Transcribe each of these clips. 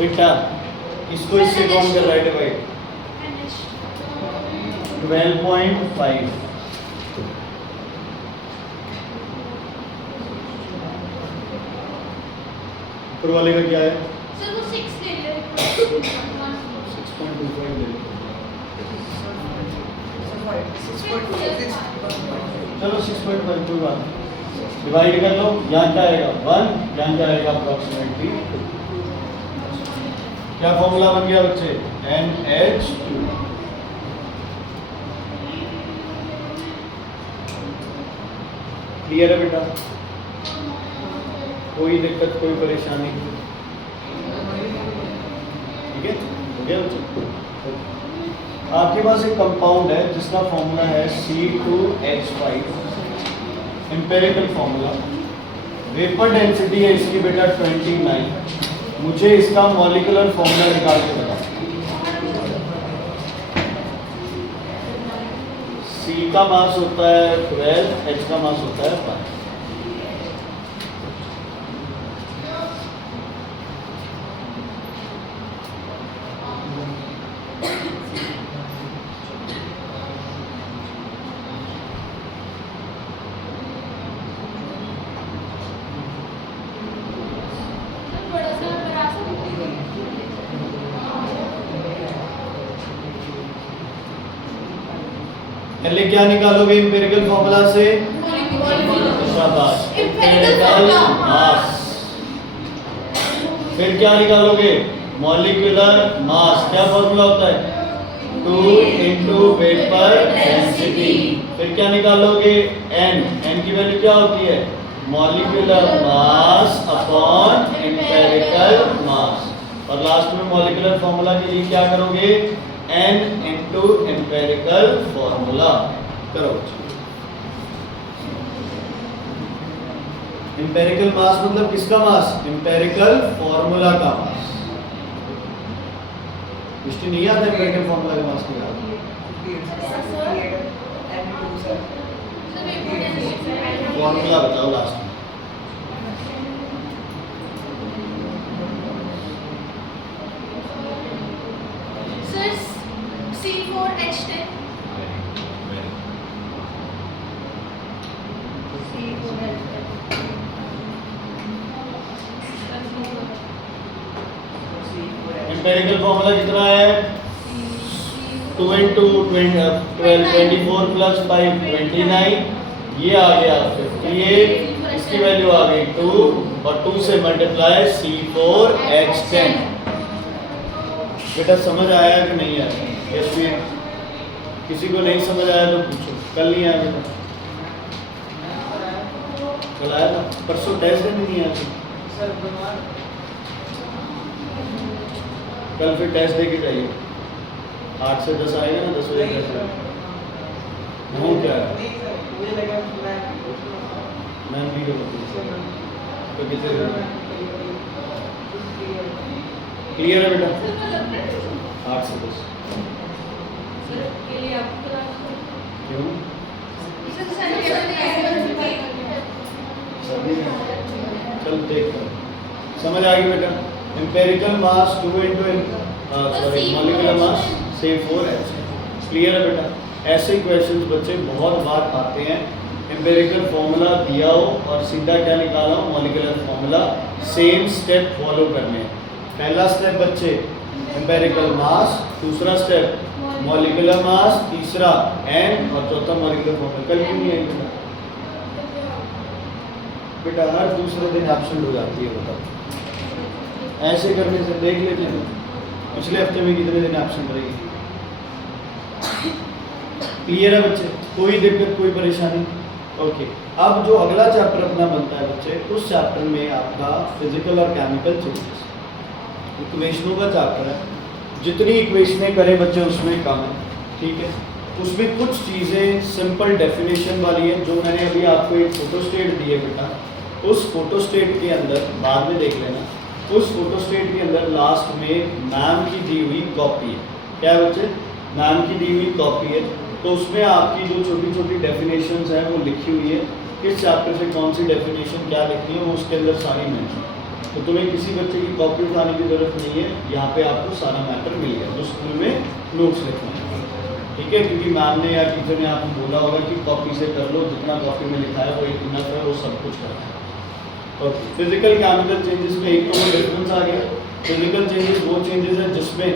बेटा इसको इससे कौन कर रहा है डिवाइड? 12.5। ऊपर वाले का क्या है? सर वो 6 ले ले 6.25 ले लो। चलो 6.5 कोई बात नहीं, डिवाइड कर लो। यहाँ क्या आएगा 1, यहाँ क्या आएगा अप्रोक्सीमेटली। क्या फॉर्मूला बन गया बच्चे? NH2। क्लियर है बेटा? कोई दिक्कत कोई परेशानी? ठीक है, हो गया बच्चे। आपके पास एक कंपाउंड है जिसका फॉर्मूला है C2H5, empirical formula. Vapour density है इसकी बेटा 29। मुझे इसका मॉलिक्यूलर फॉर्मूला निकाल के बताओ। C का मास होता है 12, H का मास होता है 5। पहले क्या निकालोगे एम्पिरिकल फॉर्मूला से? शाबाश, एम्पिरिकल मास। फिर क्या निकालोगे? Molecular mass. क्या फॉर्मूला होता है? 2 into वेपर डेंसिटी। फिर क्या निकालोगे? N। N की वैल्यू क्या होती है? मॉलिक्यूलर मास अपॉन एम्पिरिकल मास। और लास्ट में मॉलिक्यूलर फॉर्मूला के लिए क्या करोगे? N into empirical formula. करो एम्पिरिकल मास मतलब किसका मास? एम्पिरिकल फॉर्मूला का मास। दृष्टि नहीं आता एम्पिरिकल फॉर्मूला का मास निकाल? फॉर्मूला बताओ लास्ट में। सर C4H10 एम्पिरिकल फॉर्मूला कितना है? 2 into 12 24 plus 5 29। ये आ गया 58। इसकी वैल्यू आ गई 2 और 2 से मल्टीप्लाई C4H10। बेटा समझ आया कि नहीं आया? यस फिर किसी को नहीं समझ आया तो पूछो। कल नहीं आया बेटा? कल आया था? परसों टेस्ट में नहीं आया था? कल फिर टेस्ट दे के जाइए। 8 से 10 आएगा ना, 10 बजे टेस्ट। वो क्या है? मैम भी तो कितने क्लियर है बेटा? 8 से 10। क्यों? चल देख समझ आ गई बेटा? एम्पेरिकल मास 2 into molecular mass C4H। Clear है बेटा? ऐसे क्वेश्चंस बच्चे बहुत बार आते हैं। एम्पेरिकल फॉर्मूला दिया हो और सीधा क्या निकाला हो? Molecular formula. Same step follow करने हैं। पहला स्टेप बच्चे एम्पेरिकल मास, दूसरा स्टेप मॉलिक्यूलर मास, तीसरा N और चौथा मॉलिक्यूलर फॉर्मूला। कल क्यों नहीं आएगी बेटा? हर दूसरे दिन एब्सेंट हो जाती है। बताओ ऐसे करने से देख लेते हैं पिछले हफ्ते में कितने दिन एब्सेंट रहेगी। क्लियर है बच्चे? कोई दिक्कत कोई परेशानी? ओके। अब जो अगला चैप्टर अपना बनता है बच्चे, उस चैप्टर में आपका फिजिकल और केमिकल चेंजेस, इक्वेशनों का चैप्टर है। जितनी इक्वेशनें करें बच्चे उसमें कम है, ठीक है। उसमें कुछ चीज़ें सिंपल डेफिनेशन वाली है, जो मैंने अभी आपको एक फोटोस्टेट दी है बेटा। उस फोटोस्टेट के अंदर बाद में देख लेना, उस फोटोस्टेट के अंदर लास्ट में मैम की दी हुई कॉपी है। क्या है बच्चे? मैम की दी हुई कॉपी है। तो उसमें आपकी जो छोटी छोटी डेफिनेशंस हैं वो लिखी हुई है। किस चैप्टर से कौन सी डेफिनेशन क्या लिखनी है वो उसके अंदर सारी मेंशन। तो तुम्हें किसी बच्चे की कॉपी उठाने की जरूरत नहीं है, यहाँ पे आपको सारा मैटर मिल गया। तो स्कूल में नोट्स लिखना है, ठीक है, क्योंकि मैम ने या टीचर ने आपको बोला होगा कि कॉपी से कर लो, जितना कॉपी में लिखा है वो इतना है, वो सब कुछ करना है। और फिजिकल केमिकल चेंजेस में एक तो वो डिफरेंस आ गया। फिजिकल चेंजेस वो चेंजेस है जिसमें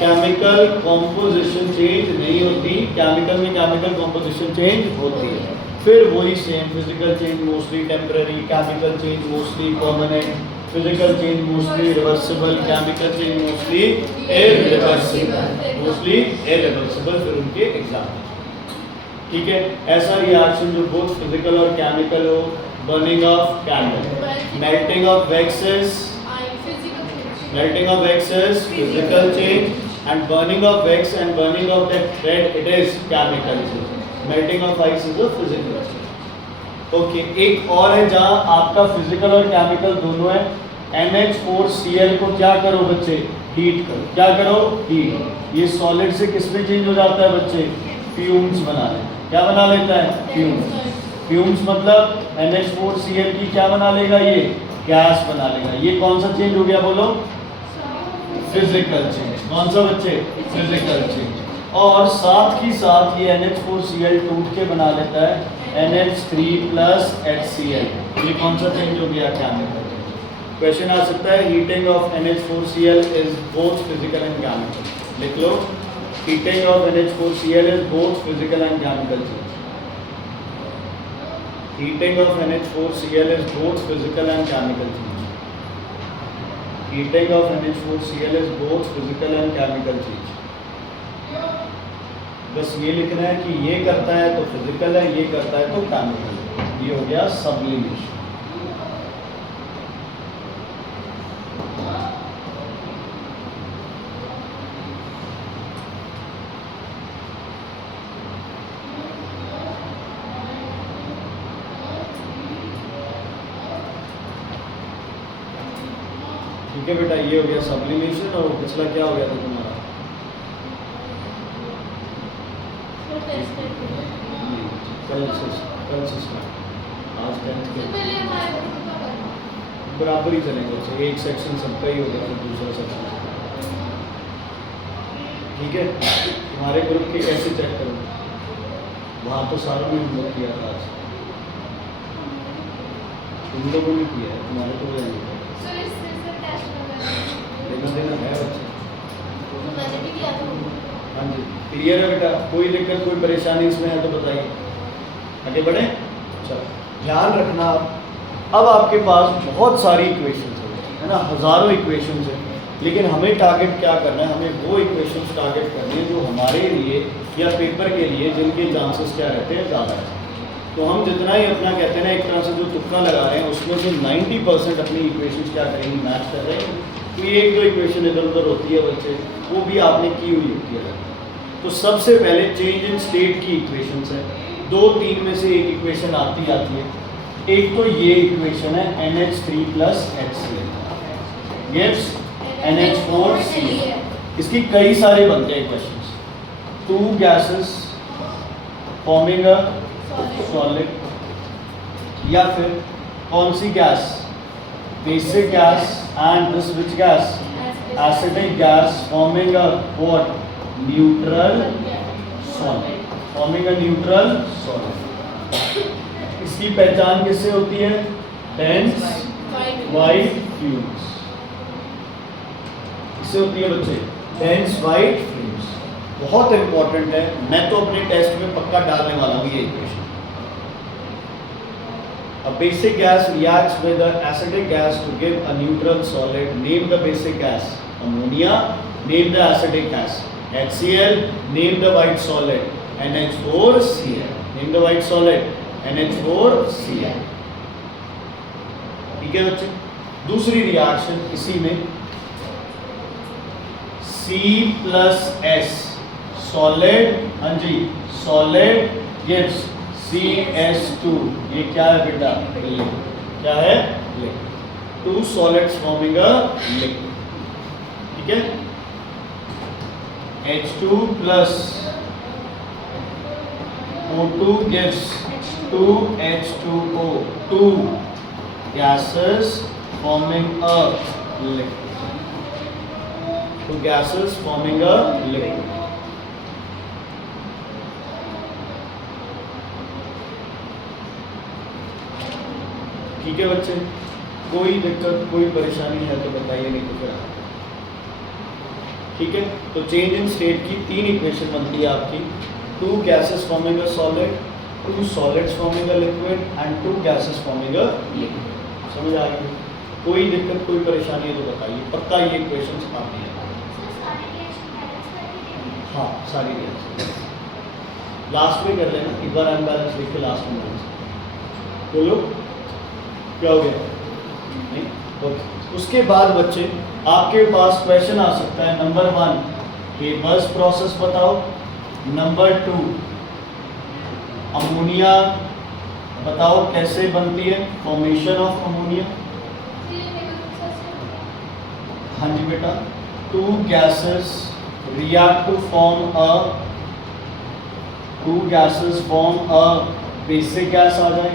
केमिकल कॉम्पोजिशन चेंज नहीं होती, केमिकल में केमिकल कॉम्पोजिशन चेंज होती है। फिर वही same, physical change mostly temporary, chemical change mostly permanent, physical change mostly reversible, chemical change mostly irreversible, फिर उनके एग्जाम्पल, ठीक है। ऐसा रिएक्शन जो बोथ फिजिकल और केमिकल हो, burning of candle, melting of waxes, physical change, and burning of wax and burning of that thread, it is chemical change. Melting of ice is a physical change. Okay, एक और है जहाँ आपका physical और chemical दोनों है। NH4Cl को क्या करो बच्चे, हीट करो, क्या करो, हीट। ये सॉलिड से किस में चेंज हो जाता है बच्चे, फ्यूम्स बना लेता है। क्या बना लेता है, फ्यूम्स। फ्यूम्स मतलब NH4Cl की क्या बना लेगा, ये गैस बना लेगा। ये कौन सा चेंज हो गया बोलो, फिजिकल चेंज। कौन सा बच्चे, फिजिकल चेंज। और साथ ही साथ ये NH4Cl टूट के बना लेता है NH3+HCl। ये कौन सा चेंज हो गया, केमिकल। क्वेश्चन आ सकता है, heating of NH4Cl is both physical and chemical. लिख लो, heating of NH4Cl is both physical and chemical change. Heating of NH4Cl is both physical and chemical change. Heating of NH4Cl is both physical and chemical change। बस ये लिखना है कि ये करता है तो फिजिकल है, ये करता है तो केमिकल है। ये हो गया सब्लिमेशन। ठीक है बेटा, ये हो गया सब्लिमेशन। और पिछला क्या हो गया था तुम्हारा, कल सिस्टम, आज 10th के बराबर ही चलेंगे। अच्छा, एक सेक्शन सबका ही हो गया, फिर दूसरा सेक्शन, ठीक है। तुम्हारे ग्रुप के कैसे चेक करो, वहाँ तो सारों ने होमवर्क किया था आज, तुम लोगों ने किया है, तुम्हारे तो वो लेना देना है बच्चे। हाँ जी, क्लियर है बेटा, कोई दिक्कत कोई परेशानी इसमें है तो बताइए, आगे बढ़े। चलो ध्यान रखना, अब आपके पास बहुत सारी इक्वेशंस है ना, हज़ारों इक्वेशंस हैं, लेकिन हमें टारगेट क्या करना है, हमें वो इक्वेशंस टारगेट करनी है जो हमारे लिए या पेपर के लिए जिनके चांसेस क्या रहते हैं, ज़्यादा है। तो हम जितना ही अपना कहते हैं ना, एक तरह से जो तुक्का लगा रहे हैं, उसमें से 90% अपनी इक्वेशंस क्या करेंगे, मैच कर रहे हैं। तो एक दो इक्वेशन इधर उधर होती है बच्चे, वो भी आपने की हुई होती है। तो सबसे पहले चेंज इन स्टेट की इक्वेशंस है, 2-3 में से एक इक्वेशन आती है। एक तो ये इक्वेशन है NH3+HCl gives NH4Cl। इसकी कई सारे बनते हैं equations, 2 gases forming a solid, या फिर कौन सी gas, basic gas, and this which gas, acidic gas forming a what, neutral solid, forming a neutral solid. इसकी पहचान किससे होती है, डेंस वाइट फ्यूम्स, इससे होती है बच्चे, डेंस वाइट फ्यूम्स। बहुत इंपॉर्टेंट है, मैं तो अपने टेस्ट में पक्का डालने वाला हूँ ये equation. A basic gas reacts with an acidic gas to give a neutral solid. Name the basic gas. Ammonia. Name the acidic gas. HCl. Name the white solid. NH4Cl. Name the white solid. NH4Cl. ठीक है बच्चे। दूसरी reaction इसी में C+S solid, हाँ जी solid gives CH2। ये क्या है बेटा, क्या है, two solids forming a liquid, ठीक है। H2 plus O2 gives 2H2O, 2 gases forming a liquid. Two gases forming a liquid. ठीक है बच्चे, कोई दिक्कत कोई परेशानी है तो बताइए, नहीं तो फिर ठीक है। तो चेंज इन स्टेट की 3 इक्वेशन बनती है आपकी, 2 gases forming a solid, 2 solids forming a liquid and 2 gases forming a liquid। समझ आ गई? कोई दिक्कत कोई परेशानी है तो बताइए, पक्का ये इक्वेशंस आती हैं। हाँ सारी रिएक्शन लास्ट में कर लेना, एक बार अनबैलेंस लिख के लास्ट में बैलेंस बोलो क्या हो गया नहीं। ओके, उसके बाद बच्चे आपके पास क्वेश्चन आ सकता है नंबर 1 हेबर्स प्रोसेस बताओ, नंबर 2 अमोनिया बताओ कैसे बनती है, फॉर्मेशन ऑफ अमोनिया। हाँ जी बेटा, 2 gases react to form a 2 gases form a basic gas आ जाए।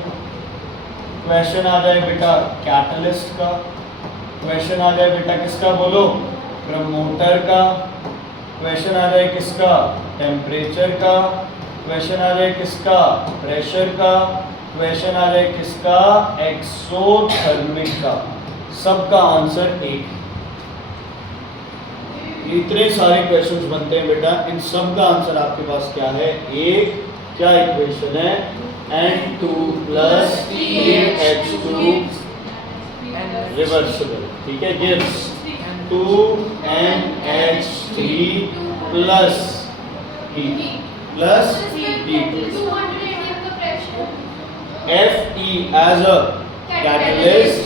क्वेश्चन आ जाए बेटा कैटलिस्ट का, क्वेश्चन आ जाए बेटा किसका बोलो, प्रमोटर का, क्वेश्चन आ जाए किसका, टेम्परेचर का, क्वेश्चन आ जाए किसका, प्रेशर का, क्वेश्चन आ जाए किसका, एक्सोथर्मिक का। सबका आंसर एक। इतने सारे क्वेश्चंस बनते हैं बेटा, इन सब का आंसर आपके पास क्या है, एक। क्या इक्वेशन है, N2 plus 3H2 रिवर्सिबल, ठीक है, gives 2NH3 plus heat plus heat। Fe as a catalyst,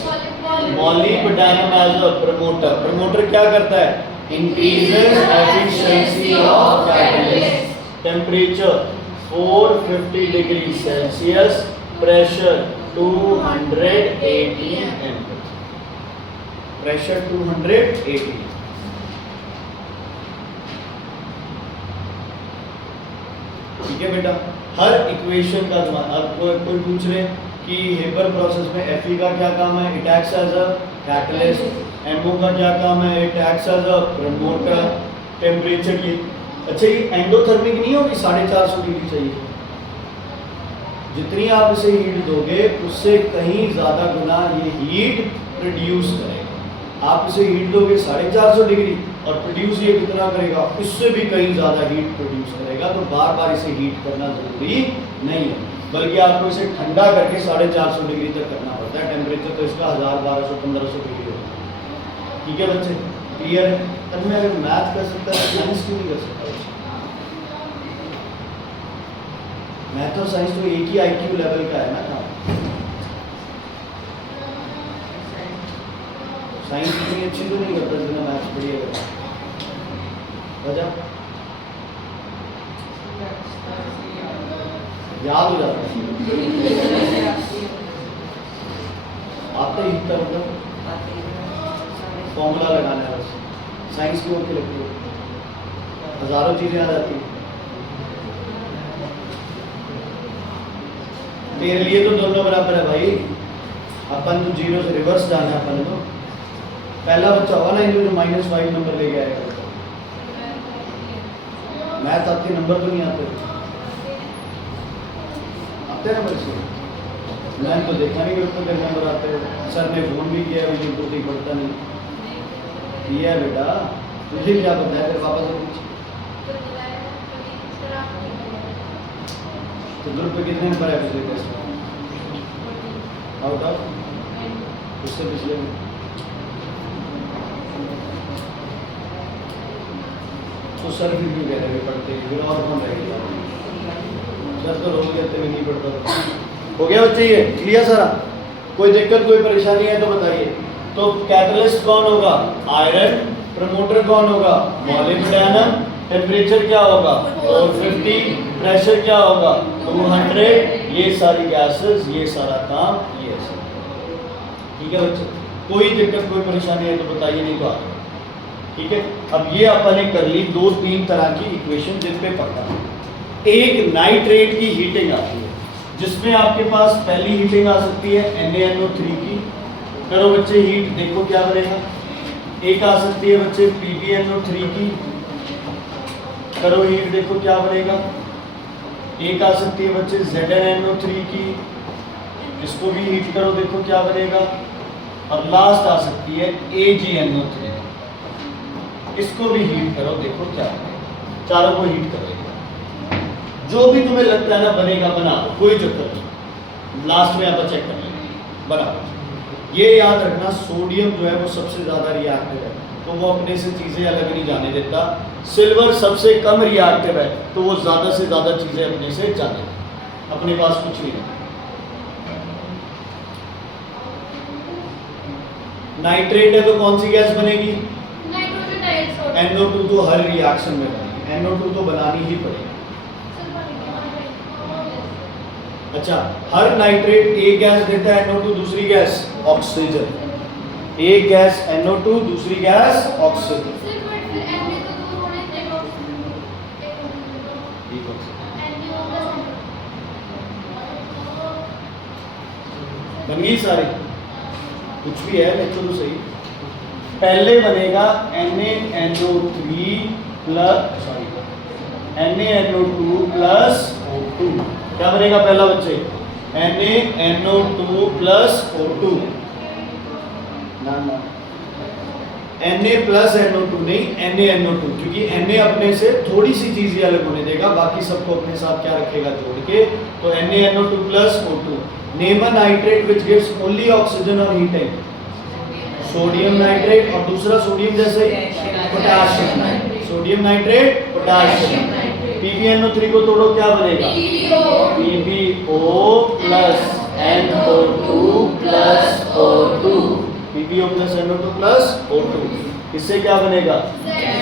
molybdenum as a promoter। promoter क्या करता है, increases efficiency of catalyst। temperature 450 degree Celsius, pressure 280 एम, प्रेशर 280। ठीक है बेटा, हर इक्वेशन का अब कोई पूछ रहे कि हेबर प्रोसेस में Fe का क्या काम है, it acts as a catalyst. MO का क्या काम है, it acts as a promoter. Temperature की, अच्छा ये एंडोथर्मिक नहीं होगी, 450 डिग्री चाहिए। जितनी आप इसे हीट दोगे उससे कहीं ज़्यादा गुना ये हीट प्रोड्यूस करेगा। आप इसे हीट दोगे 450 डिग्री और प्रोड्यूस ये कितना करेगा, इससे भी कहीं ज़्यादा हीट प्रोड्यूस करेगा। तो बार बार इसे हीट करना ज़रूरी नहीं है, बल्कि आपको इसे ठंडा करके 450 डिग्री तक करना पड़ता है। टेम्परेचर तो इसका 1000, 1200, 1500 डिग्री होता है। ठीक है बच्चे, क्लियर है? तब मैं अगर मैथ कर सकता है साइंस क्यों नहीं कर सकता? मैथ और साइंस तो एक ही IQ लेवल का है ना। साइंस इतनी अच्छी तो नहीं करता जितना मैथ्स पढ़िएगा। वजह याद हो जाता है, आता ही इतना मतलब फॉर्मूला लगाना है बस। साइंस की ओके लगती है, हजारों चीजें आ जाती हैं। तेरे लिए तो दोनों बराबर है भाई, अपन तो 0 से रिवर्स जाना है। अपन तो पहला बच्चा होगा ना जो -5 नंबर लेके आएगा। मैथ आपके नंबर तो नहीं आते, आते हैं नंबर से। मैंने तो देखा नहीं कि उसको नंबर आते हैं। सर ने फोन भी किया, मुझे कुछ नहीं पड़ता नहीं किया है बेटा, तुझे क्या पता है? फिर पापा से पूछ। तो ग्रुप पे कितने नंबर है पिछले टेस्ट में? आउट ऑफ उससे पिछले में तो सर भी कह रहे पढ़ते हैं, फिर और कौन रहेगा? सर तो रोज कहते हुए नहीं पढ़ता। हो गया बच्चे, ये क्लियर सारा? कोई दिक्कत कोई परेशानी है तो बताइए। तो कैटलिस्ट कौन होगा? आयरन। प्रमोटर कौन होगा? मॉलिब्डेनम। टेम्परेचर क्या होगा? 450। प्रेशर क्या होगा? 200। ये सारी गैसेस, ये सारा काम, ये सब। ठीक है बच्चे, कोई दिक्कत कोई परेशानी है तो बताइए, नहीं तो आगे। ठीक है, अब ये अपन ने कर ली 2-3 तरह की इक्वेशन जिन पे पढ़ना। एक नाइट्रेट की हीटिंग आती है, जिसमें आपके पास पहली हीटिंग आ सकती है NaNO3 की। करो बच्चे हीट, देखो क्या बनेगा। एक आ सकती है बच्चे PbNO3 की। करो हीट, देखो क्या बनेगा। एक आ सकती है बच्चे ZnNO3 की। इसको भी हीट करो, देखो क्या बनेगा। और लास्ट आ सकती है AgNO3। इसको भी हीट करो, देखो क्या बनेगा। चारों को हीट करो। जो भी तुम्हें लगता है ना बनेगा, बना दो, कोई चक्कर नहीं। लास्ट में आप चेक कर लेंगे, बना दो। ये याद रखना, सोडियम जो है वो सबसे ज्यादा रिएक्टिव है, तो वो अपने से चीजें अलग नहीं जाने देता। सिल्वर सबसे कम रिएक्टिव है, तो वो ज्यादा से ज्यादा चीजें अपने से जाने देता। अपने पास कुछ नहीं है। नाइट्रेट है तो कौन सी गैस बनेगी? Nitrogen dioxide. NO2 तो हर रिएक्शन में बनेगी, NO2 तो बनानी ही पड़ेगी। अच्छा, हर नाइट्रेट एक गैस देता है NO2, दूसरी गैस ऑक्सीजन। एक गैस NO2, दूसरी गैस ऑक्सीजन। बन गई सारी? कुछ भी है लिखो तो सही। पहले बनेगा NaNO3 plus NaNO2 plus O2। क्या बनेगा पहला बच्चे? NaNO2 plus O2। ना Na प्लस NO2 नहीं, NaNO2, क्योंकि Na अपने से थोड़ी सी चीज ही अलग होने देगा, बाकी सबको अपने साथ क्या रखेगा जोड़ के। तो NaNO2 plus O2। Name a nitrate which gives only oxygen और हीटिंग। सोडियम नाइट्रेट, और दूसरा सोडियम जैसे potassium nitrate. Sodium nitrate, potassium. PbNO3 को तोड़ो, क्या बनेगा? PbO plus NO2 plus O2। PbO plus NO2 plus O2। इससे क्या बनेगा?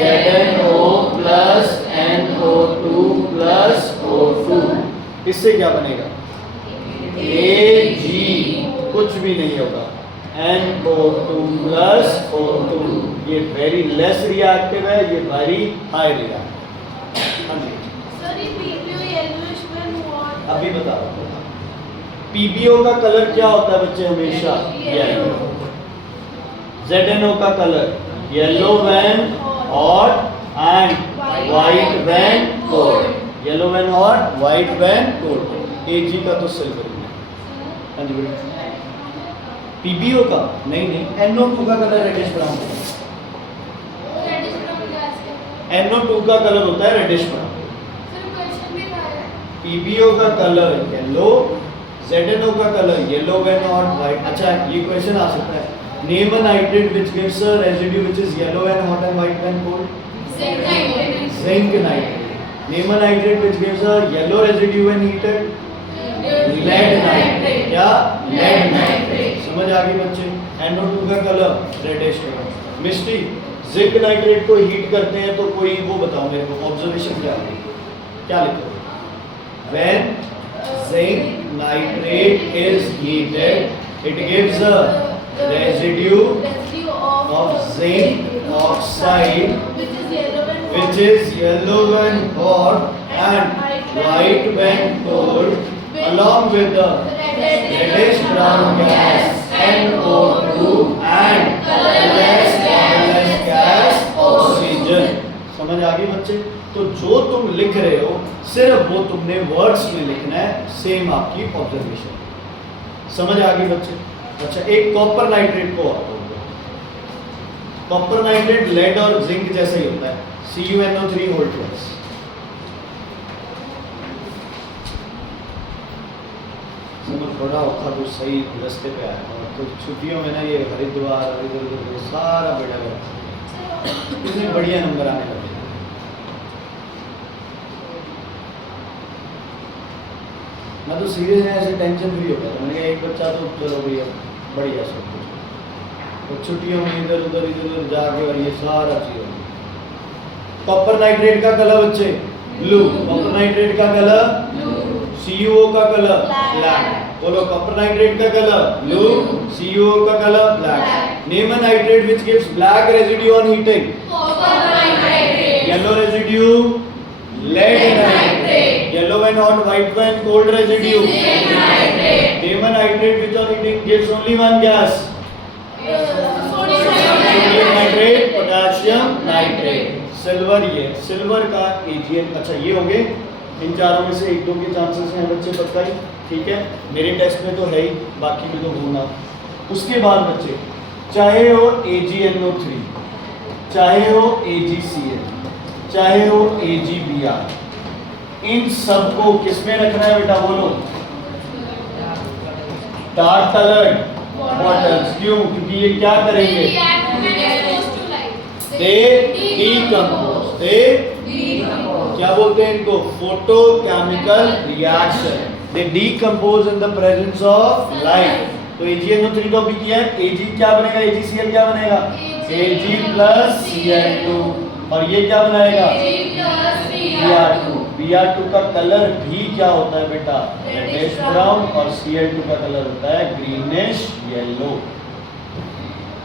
ZnO plus NO2 plus O2। इससे क्या बनेगा? Ag, कुछ भी नहीं होगा, NO2 प्लस O2। ये वेरी लेस रिएक्टिव है, ये वेरी हाई रिएक्टिव। अभी बता रहा हूँ। PbO का कलर क्या होता है बच्चे? हमेशा येलो। ZnO का colour yellow when hot and white when cold. Yellow when hot, white when cold. Ag का तो सिल्वर में। हाँ जी बेटा। PbO का नहीं, NO2 का कलर रेडिश ब्राउन है। NO2 का कलर होता है रेडिश ब्राउन। PbO का कलर येलो, ZnO का colour yellow when hot, white. अच्छा, ये क्वेश्चन आ सकता है। Name a nitrate which gives a residue which is yellow when hot and white when cold. Zinc nitrate. Name a nitrate which gives a yellow residue when heated. Lead nitrate. क्या? Lead nitrate. समझ आ गई बच्चे? NO2 का colour reddish brown. Misty, zinc nitrate को heat करते हैं तो कोई वो बताओ मेरे को, ऑब्जर्वेशन क्या है? क्या लिखो? When zinc nitrate is heated, it gives a residue of zinc oxide which is yellow when hot and white when cold, along with the reddish brown gas NO2 and colorless gas oxygen। समझ आ गई बच्चे? तो जो तुम लिख रहे हो सिर्फ वो तुमने वर्ड्स में लिखना है, सेम आपकी ऑब्जर्वेशन। समझ आ गई बच्चे? अच्छा, एक कॉपर नाइट्रेट को कॉपर नाइट्रेट लेड और जिंक जैसा ही होता है, CuNO3 होल प्लस। थोड़ा औखा तो सही रास्ते पे आया, और तो छुट्टियों में ना ये हरिद्वार इधर उधर सारा बेड़ा गया, इतने बढ़िया नंबर आने लगे। मैं तो सीरियस है, ऐसे टेंशन फ्री हो गया। मैंने कहा एक बच्चा तो चलो भैया बढ़िया सब कुछ, तो छुट्टियों में इधर उधर जाके और ये सारा चीज हो गया। कॉपर नाइट्रेट का कलर बच्चे ब्लू, कॉपर नाइट्रेट का कलर CuO का कलर ब्लैक। बोलो, कॉपर नाइट्रेट का कलर ब्लू, CuO का colour black. Name a nitrate which gives black residue on heating. Copper nitrate. Yellow residue lead nitrate. Yellow wine, hot, white wine, cold residue. Zinc nitrate. Demon nitrate which on eating gives only one gas. Sodium nitrate, potassium nitrate. Silver ये silver का AgN। अच्छा ये हो गए, इन चारों में से एक दो के चांसेस हैं बच्चे पक्का ही, ठीक है। मेरे टेस्ट में तो है ही, बाकी में तो होना। उसके बाद बच्चे चाहे हो AgNO3, चाहे हो AgCl, चाहे हो AgBr, इन सबको किसमें रखना है बेटा बोलो? Dark coloured waters. क्यों? क्योंकि ये क्या करेंगे? दे डीकंपोज। दे क्या बोलते हैं इनको? Photochemical reaction. They decompose in the presence of light. तो AgNO3 तो अभी किया है, Ag क्या बनेगा? AgCl क्या बनेगा? Ag+Cl2। और ये क्या बनाएगा? Br2। Br2 का कलर भी क्या होता है बेटा? Reddish brown. और Cl2 का कलर होता है greenish yellow.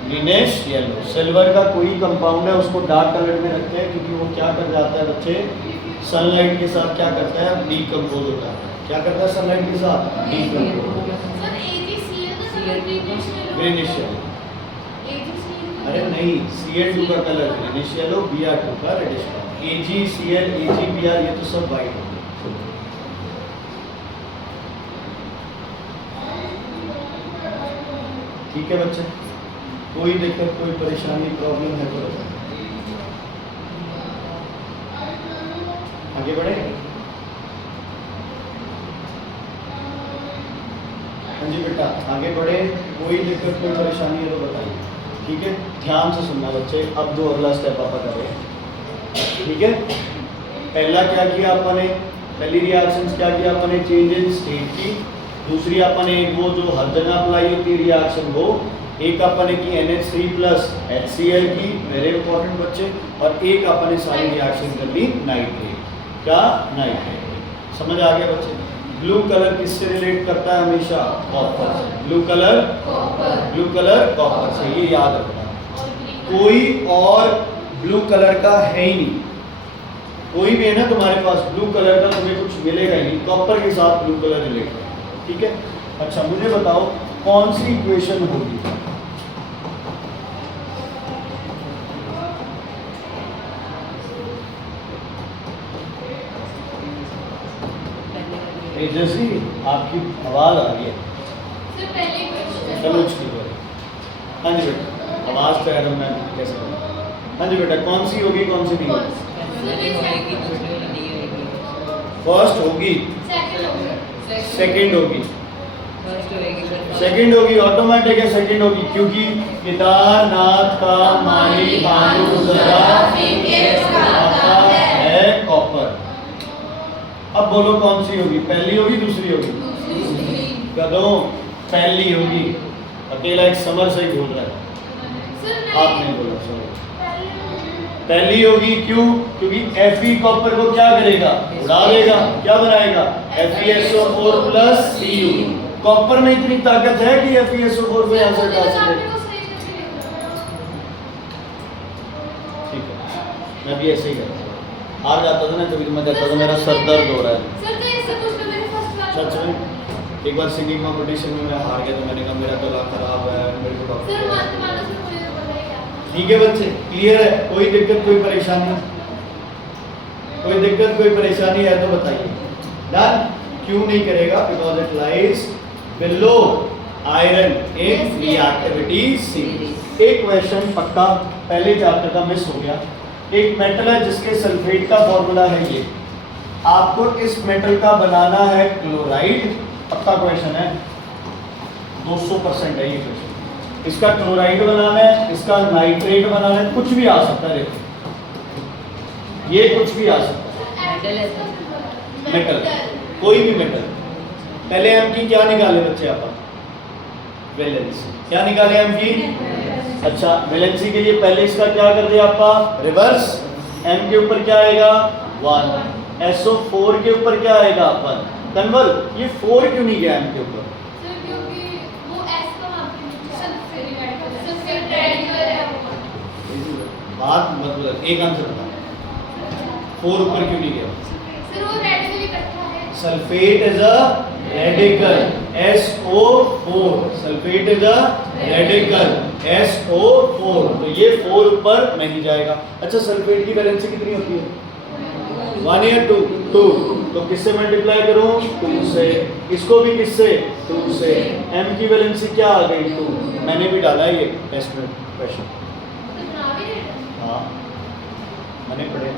Greenish yellow. Silver का कोई कंपाउंड है उसको डार्क कलर में रखते हैं क्योंकि वो क्या कर जाता है बच्चे? सनलाइट के साथ क्या करता है? डीकंपोज होता है। क्या करता है सनलाइट के साथ? डीकंपोज। Greenish yellow. अरे नहीं, Cl2 का कलर ग्रीनिश येलो, Br2 का रेडिश ब्राउन। AgCl, AgBr ये तो सब वाइट हो गए। ठीक है बच्चे, कोई दिक्कत कोई परेशानी प्रॉब्लम है तो बताओ। आगे बढ़े? हाँ जी बेटा आगे बढ़े, कोई दिक्कत कोई परेशानी है तो बताइए। ठीक है, ध्यान से सुनना बच्चे। अब जो अगला स्टेप आप कर रहे हैं, ठीक है। पहला क्या किया आपने? पहली रिएक्शंस क्या किया आपने? चेंज इन स्टेट की। दूसरी आपने वो जो हर जगह अप्लाई होती है रिएक्शन वो, एक आपने की NH3+HCl की, वेरी इंपॉर्टेंट बच्चे। और एक आपने सारी रिएक्शन कर ली नाइट्रेट। क्या? नाइट्रेट। समझ आ गया बच्चे? ब्लू कलर किससे रिलेट करता है हमेशा? कॉपर से। ब्लू कलर कॉपर से, ये याद रखना। कोई और ब्लू कलर का है ही नहीं। कोई भी है ना तुम्हारे पास ब्लू कलर का, तुम्हें कुछ मिलेगा ही नहीं। कॉपर के साथ ब्लू कलर रिलेट है, ठीक है। अच्छा मुझे बताओ कौन सी इक्वेशन होगी? जैसी आपकी आवाज आ रही है। चलो ठीक है। हाँ जी बेटा, आवाज तो यार मैं कैसे करूँ? हाँ जी बेटा, कौन सी होगी कौन सी नहीं होगी? फर्स्ट होगी, सेकंड होगी। सेकंड होगी, ऑटोमेटिक है सेकंड होगी, क्योंकि केदारनाथ का माही भानु है कॉपर। अब बोलो कौन सी होगी? पहली होगी दूसरी होगी? कदों पहली होगी। अकेला एक समर से ही बोल रहा है, आप नहीं बोला। सॉरी, पहली होगी। क्यों? क्योंकि Fe कॉपर को क्या करेगा? उड़ा देगा। क्या बनाएगा? FeSO4+Cu। कॉपर में इतनी ताकत है कि FeSO4 को यहाँ से हटा सके। ठीक है, मैं भी ऐसे ही करता हूँ। हार जाता था ना कभी तो मैं कहता था मेरा सर दर्द हो रहा है। सच में एक बार सिंगिंग कॉम्पिटिशन में मैं हार गया तो मैंने कहा मेरा गला खराब है, मेरे को डॉक्टर। ठीक है बच्चे, क्लियर है? कोई दिक्कत कोई परेशानी? कोई दिक्कत कोई परेशानी है तो बताइए। डन? क्यों नहीं करेगा? Because it lies below iron in reactivity series. एक क्वेश्चन पक्का पहले चैप्टर का मिस हो गया। एक मेटल है जिसके सल्फेट का फॉर्मूला है ये। आपको इस मेटल का बनाना है क्लोराइड। पक्का क्वेश्चन है, 200% है ये क्वेश्चन। इसका क्लोराइड बनाना है, इसका नाइट्रेट बनाना है, कुछ भी आ सकता है। ये कुछ भी आ सकता है। मेटल, कोई भी मेटल। पहले एम की क्या निकाले बच्चे? आप वैलेंस क्या निकाले एम की? अच्छा, वैलेंसी के लिए पहले इसका क्या कर दिया आपका? रिवर्स। एम के ऊपर क्या आएगा? 1। SO4 के ऊपर क्या आएगा? 1। कन्वर्ट। ये 4 क्यों नहीं गया एम के ऊपर? बात मतलब एक आंसर बता, 4 ऊपर क्यों नहीं गया? सर वो रेडिकल इकट्ठा sulphate is a radical SO4, sulphate is a radical SO4, तो ये 4 ऊपर नहीं जाएगा। अच्छा सल्फेट की वैलेंसी कितनी होती है 1 या 2 2, तो किससे मल्टीप्लाई करूं 2 से, इसको भी किससे 2 से, M की वैलेंसी क्या आ गई 2, मैंने भी डाला ये टेस्ट में क्वेश्चन, हाँ मैंने पढ़े,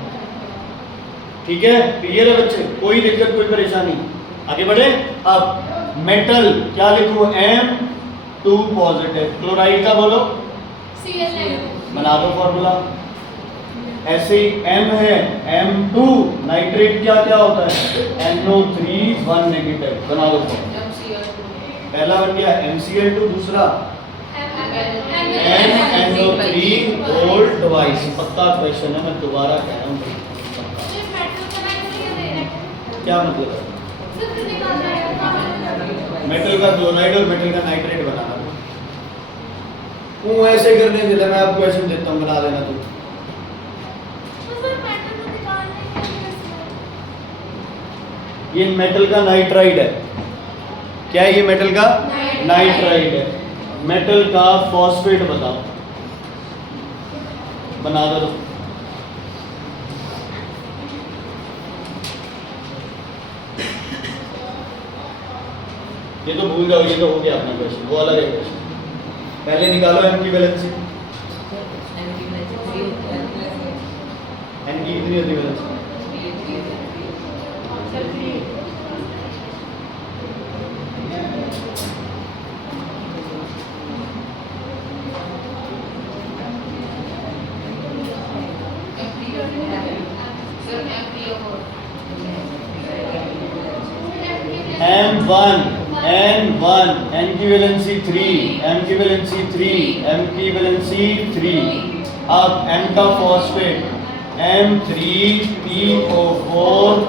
ठीक है क्लियर है बच्चे, कोई दिक्कत कोई परेशानी, आगे बढ़े। अब मेटल क्या लिखूं M2 पॉजिटिव, क्लोराइड का बोलो Cl बना दो फॉर्मूला, ऐसे ही M है M2, नाइट्रेट क्या क्या होता है NO3 1 नेगेटिव, बना दो फॉर्मूला, पहला बन गया MCl2, दूसरा NO3 होल ट्वाइस, पक्का क्वेश्चन है मैं दोबारा कह रहा हूँ, क्या मतलब है मेटल का क्लोराइड और मेटल का नाइट्रेट बनाना, वो ऐसे करने देता, मैं आपको क्वेश्चन देता हूँ बना देना तू, ये मेटल का नाइट्राइड है, क्या है ये मेटल का नाइट्राइड है, मेटल का फॉस्फेट बताओ, बना दो, ये तो भूल जाओ, ये तो हो गया अपना क्वेश्चन, वो अलग है क्वेश्चन, पहले निकालो M की वैलेंसी, N की कितनी होती है वैलेंसी, M1 N1, N की वैलेंसी 3, M की वैलेंसी 3, M की वैलेंसी 3, अब M का फॉस्फेट M3PO4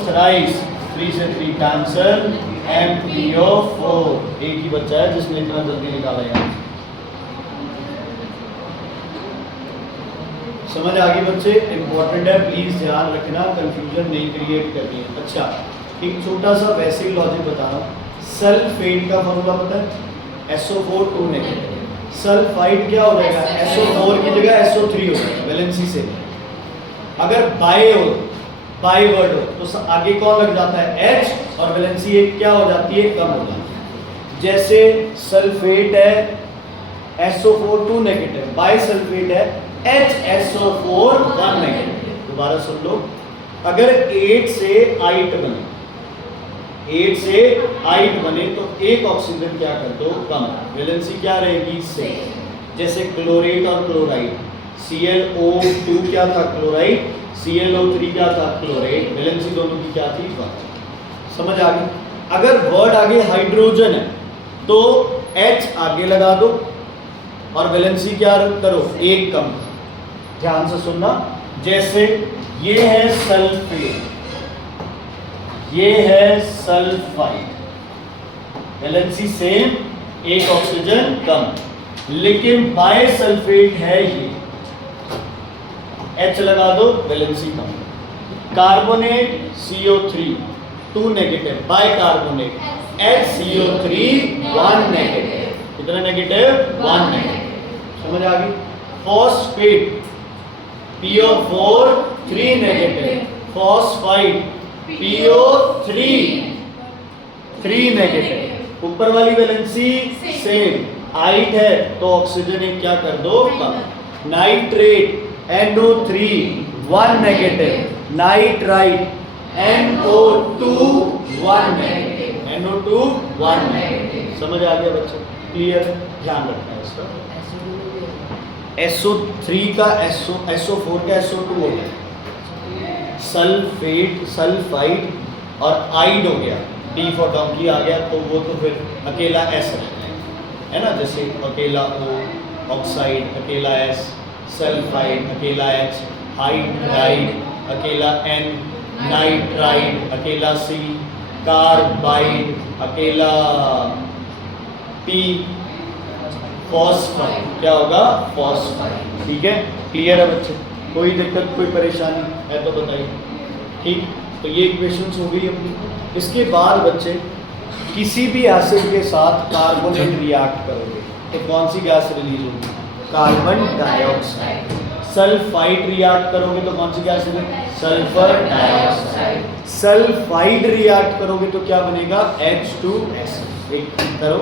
थ्राइस, 3 से 3 कैंसल, MPO4, एक ही बच्चा है जिसने इतना जल्दी निकाला है, समझ आ गई बच्चे, इंपॉर्टेंट है प्लीज ध्यान रखना, कंफ्यूजन नहीं क्रिएट करनी है। अच्छा एक छोटा सा वैसे ही लॉजिक बता रहा हूँ, सल्फेट का फॉर्मूला पता है SO4 2 नेगेटिव, सल्फाइड क्या हो जाएगा SO4 की जगह SO3 हो जाएगा वैलेंसी से, अगर बाई वर्ड हो तो आगे कौन लग जाता है H और वैलेंसी एक क्या हो जाती है कम हो जाती है, जैसे सल्फेट है SO4 2 नेगेटिव, बाई सल्फेट है HSO4 1 नेगेटिव, दोबारा सुन लो, अगर 8 से 8 बने, 8 से 8 बने तो एक ऑक्सीजन क्या कर दो कम, वैलेंसी क्या रहेगी से, जैसे क्लोरेट और क्लोराइड, ClO2 क्या था क्लोराइड, ClO3 क्या था क्लोरेट, वैलेंसी दोनों की क्या थी 1, समझ आ गई। अगर वर्ड आगे हाइड्रोजन है तो H आगे लगा दो और वैलेंसी क्या करो एक कम, ध्यान से सुनना, जैसे ये है सल्फेट, ये है सल्फाइड, वैलेंसी सेम एक ऑक्सीजन कम, लेकिन बाय सल्फेट है ये, H लगा दो वैलेंसी कम, carbonate CO3 2 negative, bicarbonate HCO3 1 negative, कितना नेगेटिव 1 नेगेटिव, समझ आ गई। Phosphate PO4 3 negative, phosphide PO3 3 negative, ऊपर वाली वैलेंसी सेम, आइट है तो ऑक्सीजन एक क्या कर दो कम, nitrate NO3 1 negative, nitrite NO2 1 negative, NO2 1 negative, समझ आ गया बच्चों, क्लियर, ध्यान रखना है इसका। SO3 का SO4 का SO2 हो गया, सल्फेट सल्फाइड और आइड हो गया, D फॉर डोंकी आ गया, तो वो तो फिर अकेला S रहता है ना, जैसे अकेला O ऑक्साइड, अकेला S सल्फाइड, अकेला H हाइड्राइड, अकेला N नाइट्राइड, अकेला C कार्बाइड, अकेला P फॉस्फाइड, क्या होगा फॉस्फाइड, ठीक है, क्लियर है बच्चे, कोई दिक्कत कोई परेशानी है तो बताइए, ठीक, तो ये इक्वेशंस हो गई अपनी। इसके बाद बच्चे किसी भी एसिड के साथ कार्बोनेट रिएक्ट करोगे तो कौन सी गैस रिलीज होगी? Carbon dioxide. सल्फाइड रिएक्ट करोगे तो कौन सी gas release? Sulphur dioxide. Sulphide react करोगे तो क्या बनेगा? H2S। एक करो,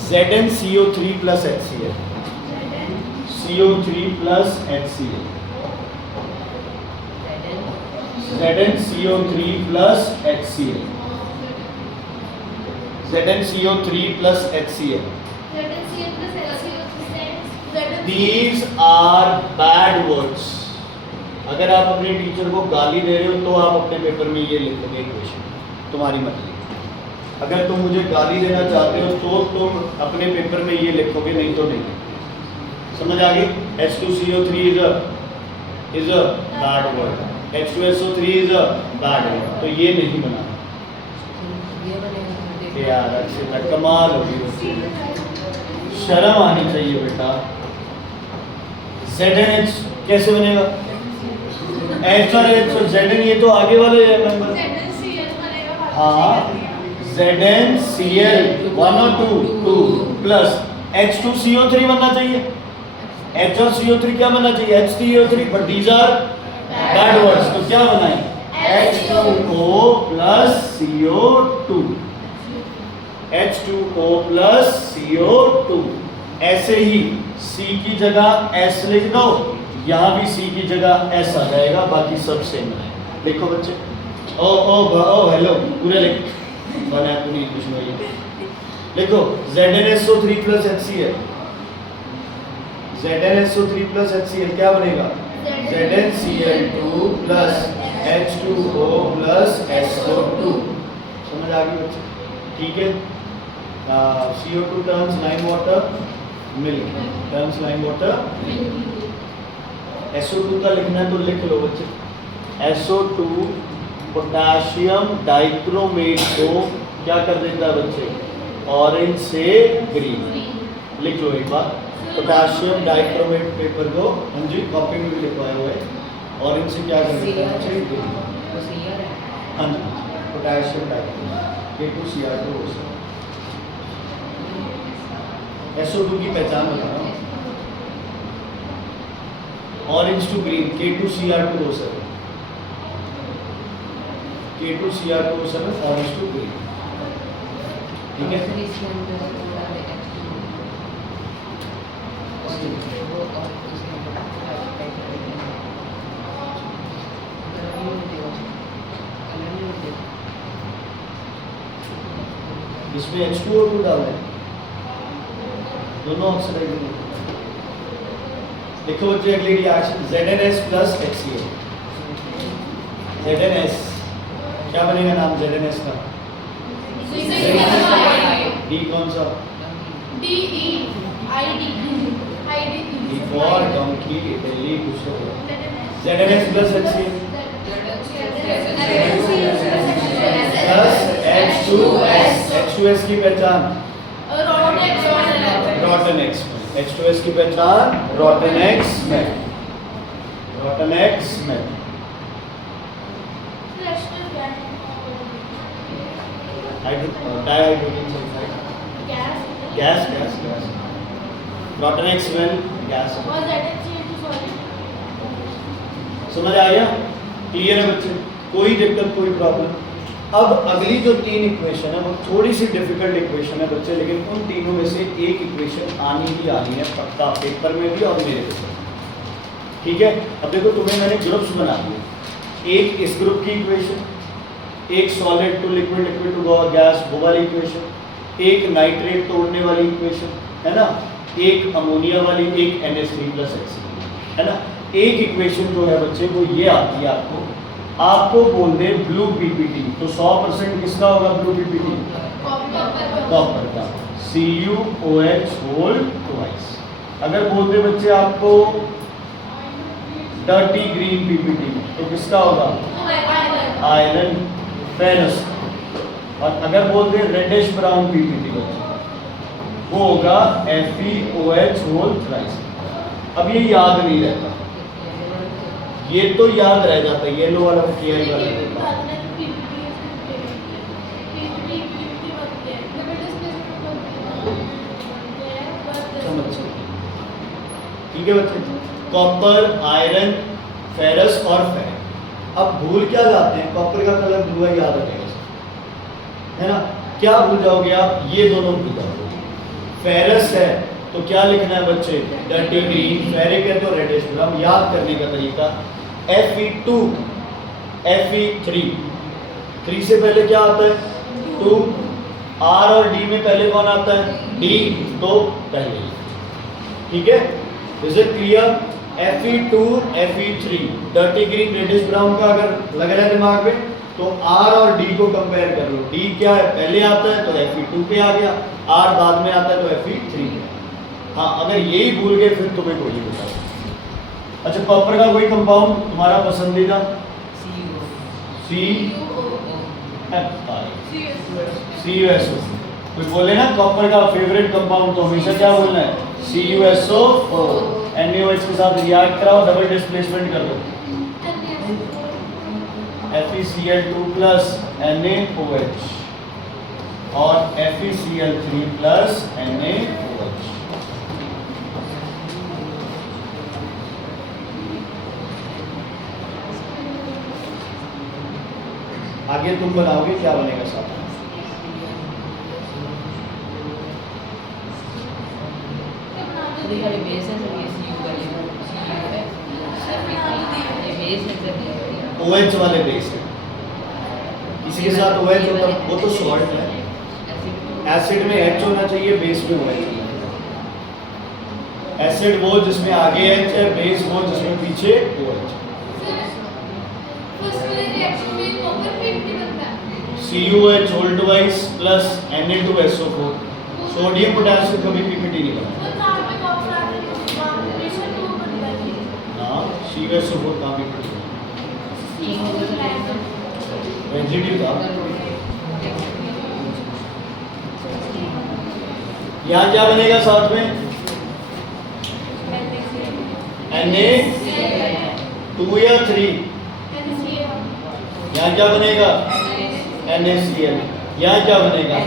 ZnCO3 plus HCl, CO3 plus HCl, ZnCO3 plus HCl, ZnCO3 plus HCl. These are bad words. अगर आप अपने टीचर को गाली दे रहे हो तो आप अपने पेपर में ये लिखोगे इक्वेशन, तुम्हारी मर्जी। अगर तुम मुझे गाली देना चाहते हो तो तुम अपने पेपर में ये लिखोगे, नहीं तो नहीं। समझ आ गई? H2CO3 is a bad word. H2SO3 is a bad word. तो ये नहीं बनाना यार, अच्छे कमाल होगी, शर्म आनी चाहिए बेटा। ZnH कैसे बनेगा? H और H और Zn ये तो आगे वाले मेंबर। हाँ, ZnCl 1 और 2 प्लस H2CO3 बनना चाहिए। H और CO3 क्या बनना चाहिए? HCO3, but these are bad words, तो क्या बनाए? H2O plus CO2, H2O plus CO2। ऐसे ही C की जगह S लिख दो, यहाँ भी C की जगह S आ जाएगा, बाकी सब सेम है। देखो बच्चे, ओ हेलो पूरे लिख बना है, पूरी कुछ नहीं है। देखो ZnSO3 plus HCl, ZnSO3 plus HCl क्या बनेगा? ZnCl2 plus H2O plus SO2। समझ आ गई बच्चे? ठीक है। CO2 turns lime water milk, turns lime water। SO2 का लिखना है तो लिख लो बच्चे। SO2 पोटाशियम डाइक्रोमेट को क्या कर देता है बच्चे? ऑरेंज से ग्रीन। लिख लो एक बार, पोटाशियम डाइक्रोमेट पेपर को, हाँ जी कॉपी में भी लिखवाया हुआ है, ऑरेंज से क्या कर देता है बच्चे? ग्रीन। हाँ जी, पोटाशियम डाइक्रोमेट K2Cr2O7। SO2 की पहचान बताना। Orange to green K2Cr2O7, K2Cr2O7 orange to green. ठीक है? इसमें H2O2 डाल दें, दोनों ऑक्सीडाइज। देखो बच्चे अगली reaction ZnS plus HCl। ZnS क्या बनेगा नाम ZnS का? D कौन सा? D फॉर डंकी, दिल्ली कुछ तो। ZnS plus HCl plus H2S। H2S की पहचान रॉटन एक्स में। H2S की पहचान रॉटन एक्स में, रॉटन एक्स में। Dihydrogen sulphide, gas gas gas, रॉटन x में गैस। समझ आ गया? क्लियर है बच्चे? कोई दिक्कत, कोई प्रॉब्लम? अब अगली जो तीन इक्वेशन है वो थोड़ी सी डिफिकल्ट इक्वेशन है बच्चे, लेकिन उन तीनों में से एक इक्वेशन आनी ही आनी है पक्का, पेपर में भी और मेरे पेपर में। ठीक है? अब देखो तुम्हें मैंने ग्रुप्स बना दिए, एक इस ग्रुप की इक्वेशन, एक solid to liquid, liquid to gas वो वाली इक्वेशन, एक नाइट्रेट तोड़ने वाली इक्वेशन है ना, एक अमोनिया वाली, एक NH3+HCl है ना। एक इक्वेशन जो है बच्चे वो ये आती है, आपको बोल दे ब्लू पीपीटी तो 100% किसका होगा ब्लू पीपीटी? कॉपर का, CuOH होल ट्वाइस। अगर बोल दे बच्चे आपको डर्टी ग्रीन पीपीटी तो किसका होगा? Iron ferrous. और अगर बोल दे रेडिश ब्राउन पीपीटी बच्चे वो होगा FeOH होल थ्राइस। अब ये याद नहीं रहता, ये तो याद रह जाता है, येलो वाला KI वाला। ठीक है बच्चे, कॉपर, आयरन, फेरस और फेरिक। अब भूल क्या जाते हैं, कॉपर का कलर ब्लू है, याद रखेगा, है ना। क्या भूल जाओगे आप, ये दोनों भूल जाओगे। फेरस है तो क्या लिखना है बच्चे, डर्टी ग्रीन, फेरिक है तो रेडिश ब्राउन। याद करने का तरीका, Fe2 Fe3, 3 से पहले क्या आता है 2, R और D में पहले कौन आता है D, तो पहले, ठीक है। Is it clear? Fe2 Fe3, dirty green reddish brown का अगर लग रहा है दिमाग में तो R और D को कंपेयर कर लो। D क्या है, पहले आता है तो Fe2 पे आ गया, R बाद में आता है तो Fe3 पे। हाँ, अगर यही भूल गए फिर तुम्हें कोई नहीं बताओ। अच्छा, कॉपर का कोई कंपाउंड तुम्हारा पसंदीदा? CuSO। कोई बोले ना कॉपर का फेवरेट कंपाउंड तो हमेशा क्या बोलना है, CuSO4। NaOH के साथ रिएक्ट कराओ, डबल डिस्प्लेसमेंट कर दो, FeCl2 प्लस NaOH और FeCl3 प्लस NaOH। आगे तुम बनाओगे, क्या बनेगा साथ में? OH वाले बेस है, किसी के साथ OH होता वो तो सॉल्ट है। एसिड में H होना चाहिए, बेस में OH होना चाहिए। एसिड वो जिसमें आगे H है, बेस वो जिसमें पीछे OH। CuH whole twice plus Na2SO4। Sodium potassium कभी पीपीटी नहीं बनता ना, CuSO4 का पीपीटी रेजिड्यू था। यहाँ क्या बनेगा साथ में, Na2 या 3, यहाँ क्या बनेगा NaCl, यहाँ क्या बनेगा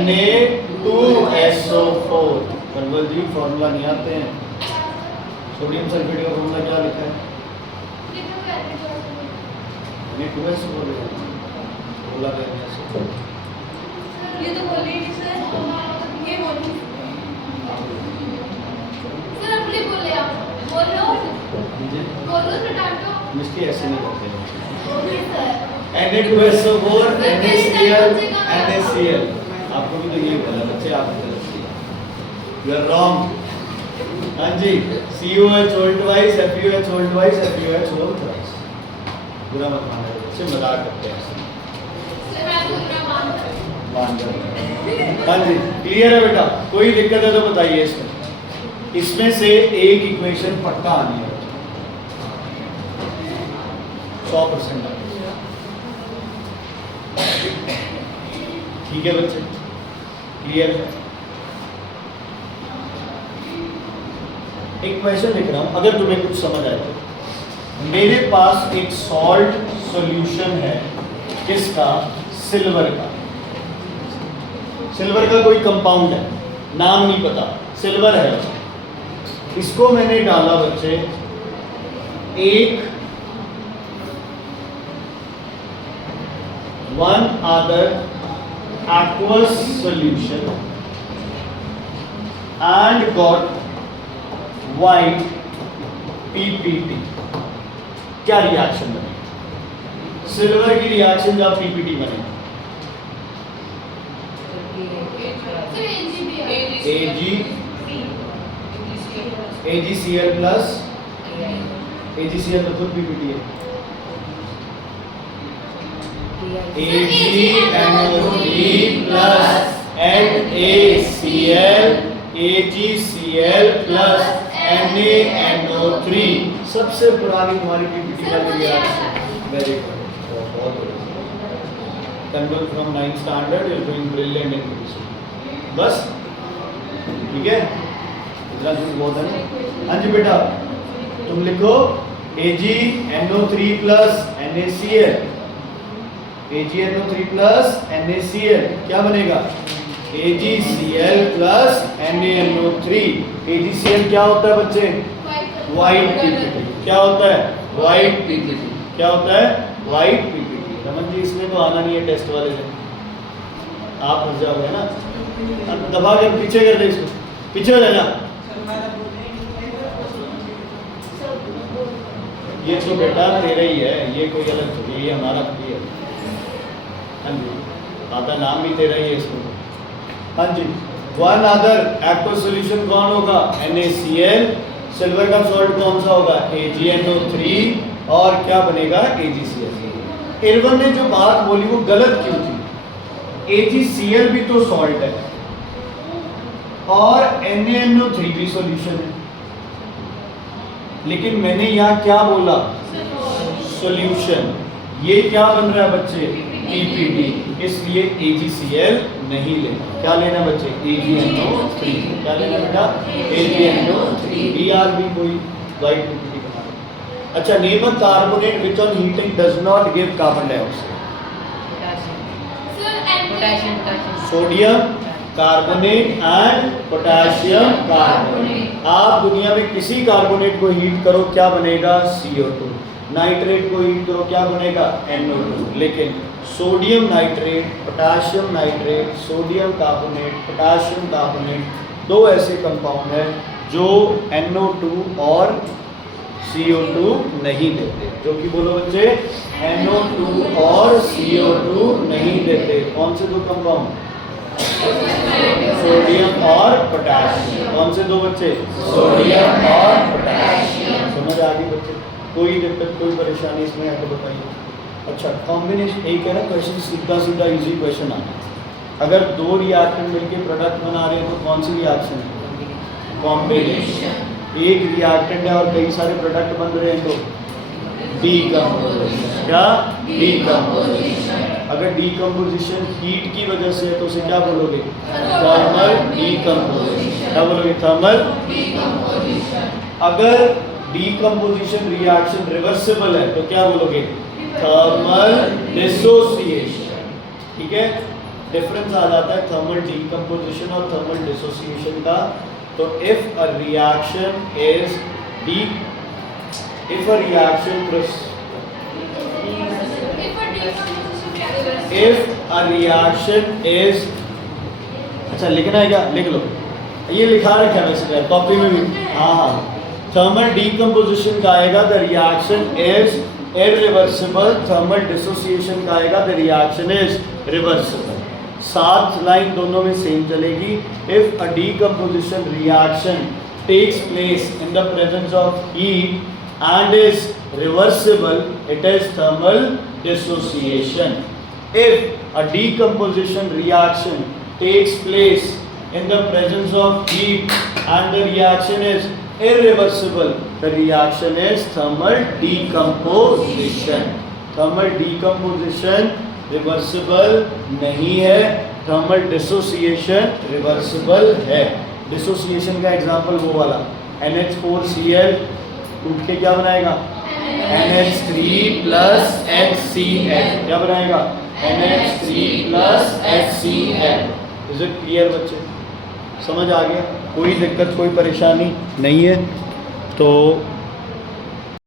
Na2SO4। कंवल जी फॉर्मूला नहीं आते हैं, सोडियम सल्फेट का फॉर्मूला क्या लिखा है, Na2SO4 बोला गया। ये तो बोले नहीं सर, ये बोली सर, अपने बोले आप बोलो टमाटो मिस्टी ऐसे नहीं करते। Okay sir. Na2SO4 NaCl। आपको भी तो ये बोला बच्चे, आप यू आर रॉन्ग। हाँ जी, CuH whole twice, FeOH whole twice, FeOH whole thrice. बुरा मत मानना बच्चे, मजाक करते हैं सर मैं पूरा मान हाँ जी, क्लियर है बेटा? कोई दिक्कत है तो बताइए इसमें। इसमें से एक इक्वेशन पक्का आनी है 100%। ठीक है बच्चे, क्लियर है? एक क्वेश्चन लिख रहा हूं, अगर तुम्हें कुछ समझ आए तो। मेरे पास एक सॉल्ट सॉल्यूशन है, किसका, सिल्वर का। सिल्वर का कोई कंपाउंड है, नाम नहीं पता, सिल्वर है। इसको मैंने डाला बच्चे एक one other aqueous solution and got white PPT। क्या रिएक्शन बनेगी, सिल्वर की रिएक्शन जब PPT बनेगी, AgCl प्लस AgCl तो खुद PPT है, AgNO3 plus NaCl, AgCl plus NaNO3। सबसे पुरानी तुम्हारी PPT का रिएक्शन। वेरी गुड, बहुत बढ़िया। Control from 9th standard, you are doing brilliant in PPT। बस ठीक है, इतना कुछ बहुत है। हाँ जी बेटा, तुम लिखो AgNO3 plus NaCl, AgNO3 plus NaCl क्या बनेगा, AgCl प्लस NaNO3। AgCl क्या होता है बच्चे? White PPT. क्या होता है? White PPT. क्या होता है? White PPT. रमन जी इसमें तो आना नहीं है टेस्ट वाले से, आप फंस जाओगे ना। अब दबा के पीछे कर दे इसको, पीछे हो जाना। ये तो बेटा तेरा ही है, ये कोई अलग थोड़ी है, ये हमारा थोड़ी है। हाँ जी, आता नाम भी तेरा ही है इसको। हाँ जी, वन अदर एक्व सॉल्यूशन कौन होगा? NaCl। सिल्वर का सॉल्ट कौन सा होगा? AgNO3। और क्या बनेगा? AgCl। इरवन ने जो बात बोली वो गलत क्यों थी? AgCl भी तो सॉल्ट है और NaNO3 भी सॉल्यूशन है, लेकिन मैंने यहाँ क्या बोला? सॉल्यूशन। ये क्या बन रहा है बच्चे? PPT। इसलिए AgCl नहीं लेना। क्या लेना बच्चे? AgNO3। क्या लेना बेटा? AgNO3। BRB कोई वाइट PPT बना रहा है। अच्छा, name a carbonate which on heating does not give carbon dioxide. Sodium carbonate and potassium carbonate. आप दुनिया में किसी कार्बोनेट को हीट करो क्या बनेगा? CO2। नाइट्रेट को हीट करो क्या बनेगा? NO2। लेकिन sodium nitrate, potassium nitrate, sodium carbonate, potassium carbonate, दो ऐसे कंपाउंड हैं जो NO2 और CO2 नहीं देते। जो कि बोलो बच्चे, NO2 और CO2 नहीं देते। कौन से दो कंपाउंड? सोडियम और पोटेशियम। कौन से दो बच्चे? सोडियम और पोटेशियम। समझ आ गई बच्चे? कोई दिक्कत, कोई परेशानी इसमें है तो बताइए। अच्छा, कॉम्बिनेशन एक है ना, क्वेश्चन सीधा सीधा इजी क्वेश्चन आना है। अगर दो रिएक्टेंट मिलके प्रोडक्ट बना रहे हैं तो कौन सी रिएक्शन है? कॉम्बिनेशन। एक रिएक्टेंट है और कई सारे प्रोडक्ट बन रहे हैं तो डीकंपोजिशन। क्या? डीकंपोजिशन। अगर डीकंपोजिशन हीट की वजह से है तो उसे क्या बोलोगे? Thermal decomposition. क्या बोलोगे? Thermal decomposition. अगर डीकंपोजिशन रिएक्शन रिवर्सिबल है तो क्या बोलोगे? Thermal dissociation. ठीक है, डिफरेंस आ जाता है थर्मल डीकंपोजिशन और थर्मल डिसोसिएशन का। तो if a reaction is if a reaction is अच्छा लिखना है क्या? लिख लो, ये लिखा रखा है वैसे कॉपी में भी। हाँ, थर्मल डीकंपोजिशन का आएगा the reaction is irreversible, thermal dissociation का आएगा द रिएक्शन इज रिवर्सिबल। सात लाइन दोनों में सेम चलेगी। If a decomposition reaction takes place in the presence of heat and is reversible, it is thermal dissociation. If a decomposition reaction takes place in the presence of heat and the reaction is irreversible, the reaction is thermal decomposition. Thermal decomposition reversible नहीं है, thermal dissociation reversible है। Dissociation का example वो वाला NH4Cl टूट के क्या बनाएगा? NH3 plus HCl। क्या बनाएगा? NH3 plus HCl। Is it clear बच्चे? समझ आ गया? कोई दिक्कत, कोई परेशानी नहीं है तो